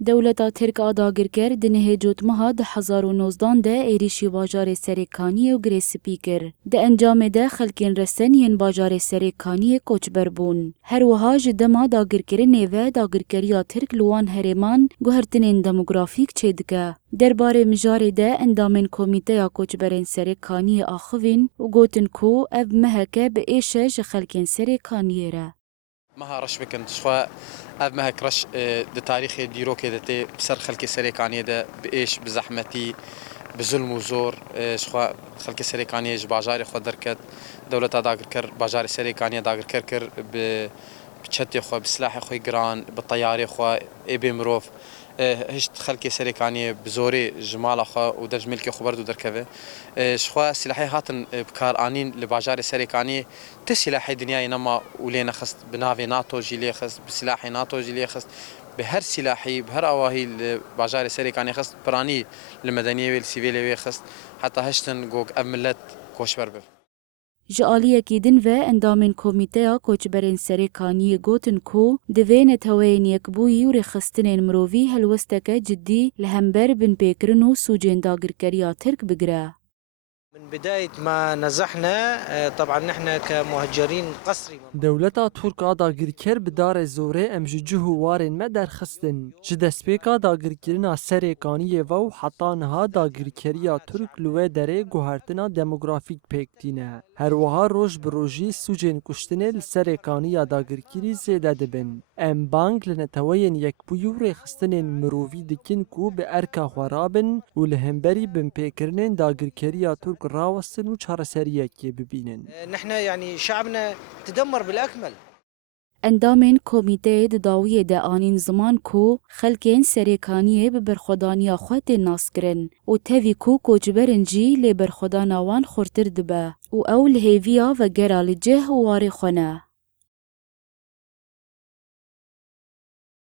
دولتا ترک آداگر کرد دنه جوتمها ده 2019 ده ایریشی باجار سریکانی و گری سپیکر. ده انجام ده خلکین رسن ین باجار سریکانی کوچبر بون. هر وها جدما داگر کرنه و داگرکریا ترک لوان هرمان گوهرتنین دموگرافیک چیدگه. درباره مجاره ده اندامن کمیته کوچبرین سریکانی آخوین و گوتن کو اف مهکه به ایشه خلکین سریکانی را. مها رش بكن شخوا أب مها كرش ده تاريخ ديرو كده تي بسر خلق سريكانية ده بإيش بزحمتي بظلم وزور شخوا خلق سريكانية باجاري خو دركت دولة داغر كر باجاري سريكانية داغر كر بتشتي خو بسلاح خو جران بالطيارة خو إبي مروف هشت خلقي سريكانية بزوري جمال أخا ودرج ملكي خبرد ودركبه شخوا سلاحي هاتن بكار آنين لباجار سريكانية تسلاحي دنياي نما ولينا خست بنافي ناتو جيلي خست بسلاحي ناتو جيلي خست بهر سلاحي بهر أواهي باجار سريكانية خست براني المدنية والسيفيلية خست حتى هشتن جوج أملت كوشبر به جالیکی دن و اندامن کمیته کوچبرین سریکانی گوتن کو دوین توین یک بویی و رخستن مروی هلوستک جدی لهمبر بن پیکرن و سوجین داگرکریا ترک بگره. من بداية ما نزحنا طبعا نحن كمهجرين قسري دولتا ترکا داگیرکر بدار زوره ام جوجه وارن ما درخستن جدسپیکا داگیرکرنا سریکانی و حتی نها داگیرکریا ترک لوه دره گوهرتنا دموگرافیک پیکتینه هر وها روش بروجی سوجین کشتنه لسریکانی داگیرکری زیده دبن ام بانک لنتوین یک بیور خستن مرووی دکن کو به ارکا خورابن و لهمبری بن پیکرنن داگیرکریا ترک راوستن و چهار سریکی ببینن نحن يعني شعبنا تدمر بالأكمل. اندامن کمیته داویه ده آنین زمان کو خلکین سریکانیه به برخودانیا خود ناس کرن و تاوی کو کوچبرن جی لی برخودانا وان خورتر دبه و اول هیویا و گرال جه و واری خونه.